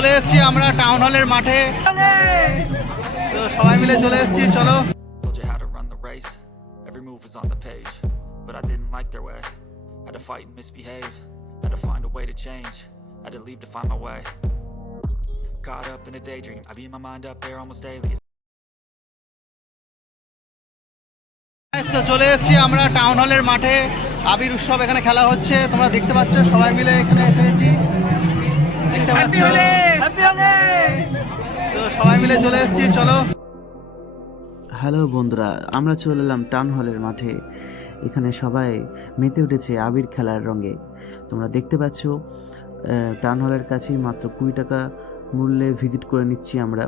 এসেছি আমরা টাউন হলের মাঠে তো সবাই মিলে চলে এসেছি চলো. Every move was on the page, but I didn't like their way. Had to fight and misbehave. Had to find a way to change. Had to leave to find my way. Caught up in a daydream. I beat my mind up there almost daily. তো চলে এসেছি আমরা town হলের মাঠে আবির উৎসব এখানে খেলা হচ্ছে তোমরা দেখতে পাচ্ছ সবাই মিলে এখানে এসেছি তো সবাই মিলে চলে এসেছি চলো। হ্যালো বন্ধুরা আমরা চলে এলাম টাউন হলের মাঠে। এখানে সবাই মেতে উঠেছে আবির খেলার রঙে। তোমরা দেখতে পাচ্ছ টান টাউন হলের কাছেই মাত্র কুড়ি টাকা মূল্যে ভিজিট করে নিচ্ছি আমরা।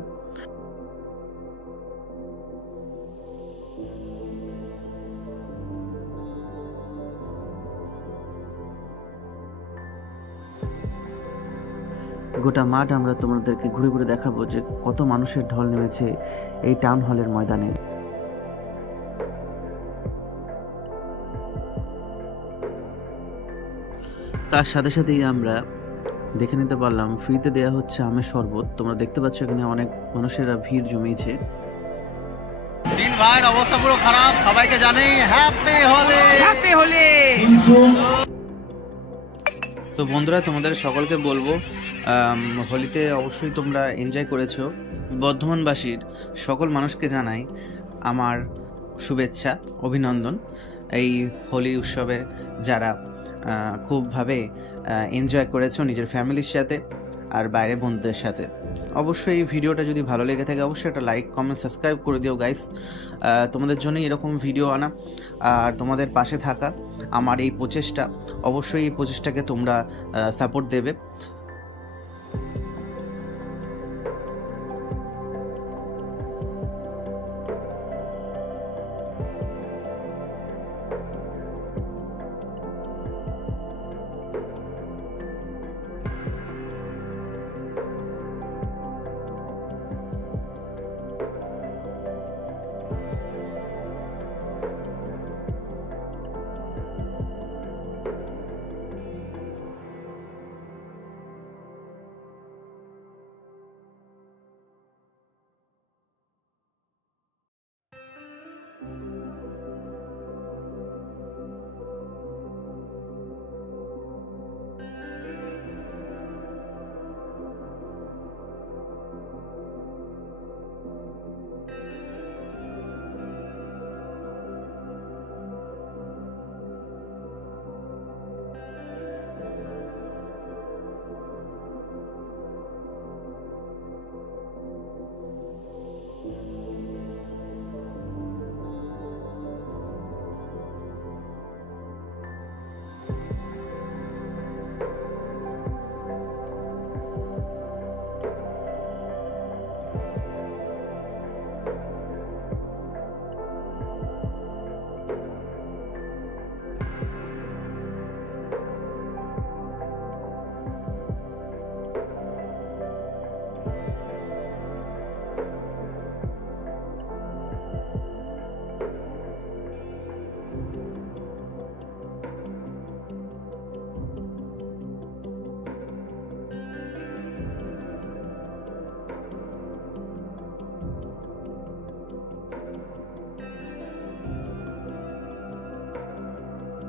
গোটা মাঠ আমরা তোমাদেরকে ঘুরে ঘুরে দেখাবো যে কত মানুষের ঢল নেমেছে এই টাউন হলের ময়দানে। তার সাথে সাথেই আমরা দেখে নিতে পারলাম ফ্রিতে দেওয়া হচ্ছে আমের শরবত। তোমরা দেখতে পাচ্ছ এখানে অনেক মানুষেরা ভিড় জমিয়েছে। দিন ভাইয়ের অবস্থা পুরো খারাপ সবাইকে জানাই হ্যাপি হলি হ্যাপি হোলি তো বন্ধুরা, তোমাদের সকলকে বলব হোলিতে অবশ্যই তোমরা এনজয় করেছ। বর্ধমানবাসীর সকল মানুষকে জানাই আমার শুভেচ্ছা, অভিনন্দন। এই হোলি উৎসবে যারা খুবভাবে এনজয় করেছ নিজের ফ্যামিলির সাথে আর বাইরে বন্ধুদের সাথে। অবশ্যই এই ভিডিওটা যদি ভালো লেগে থাকে, অবশ্যই একটা লাইক কমেন্ট সাবস্ক্রাইব করে দিও গাইস তোমাদের জন্যই এরকম ভিডিও আনা, আর তোমাদের পাশে থাকা আমার এই প্রচেষ্টা, অবশ্যই এই প্রচেষ্টাকে তোমরা সাপোর্ট দেবে।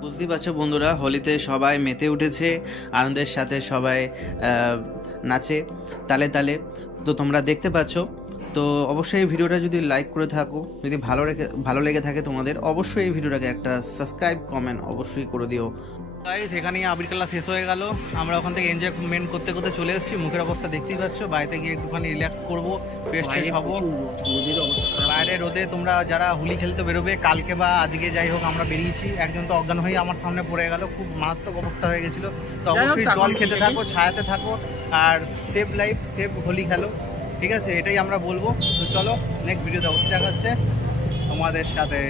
বুঝতেই পারছ বন্ধুরা, হোলিতে সবাই মেতে উঠেছে, আনন্দের সাথে সবাই নাচে, তালে তালে। তো তোমরা দেখতে পাচ্ছ, তো অবশ্যই এই ভিডিওটা যদি লাইক করে থাকো, যদি ভালো রেখে ভালো লেগে থাকে তোমাদের, অবশ্যই এই ভিডিওটাকে একটা সাবস্ক্রাইব কমেন্ট অবশ্যই করে দিও। গাইস এখানেই আবির খেলা শেষ হয়ে গেল। আমরা ওখান থেকে এনজয়মেন্ট করতে করতে চলে এসেছি। মুখের অবস্থা দেখতেই পাচ্ছ। বাড়িতে গিয়ে একটুখানি রিল্যাক্স করব ফ্রেশ ট্রেশ হব। বাইরে রোদে তোমরা যারা হোলি খেলতে বেরোবে কালকে বা আজকে যাই হোক আমরা বেরিয়েছি। একজন তো অজ্ঞান হয়ে আমার সামনে পড়ে গেল। খুব মারাত্মক অবস্থা হয়ে গেছিল। তো অবশ্যই জল খেতে থাকো ছায়াতে থাকো আর সেফ লাইফ সেফ হোলি খেলো। ঠিক আছে? এটাই আমরা বলব। তো চলো নেক্সট ভিডিওতে অবশ্যই দেখা হচ্ছে। তোমাদের সাথে।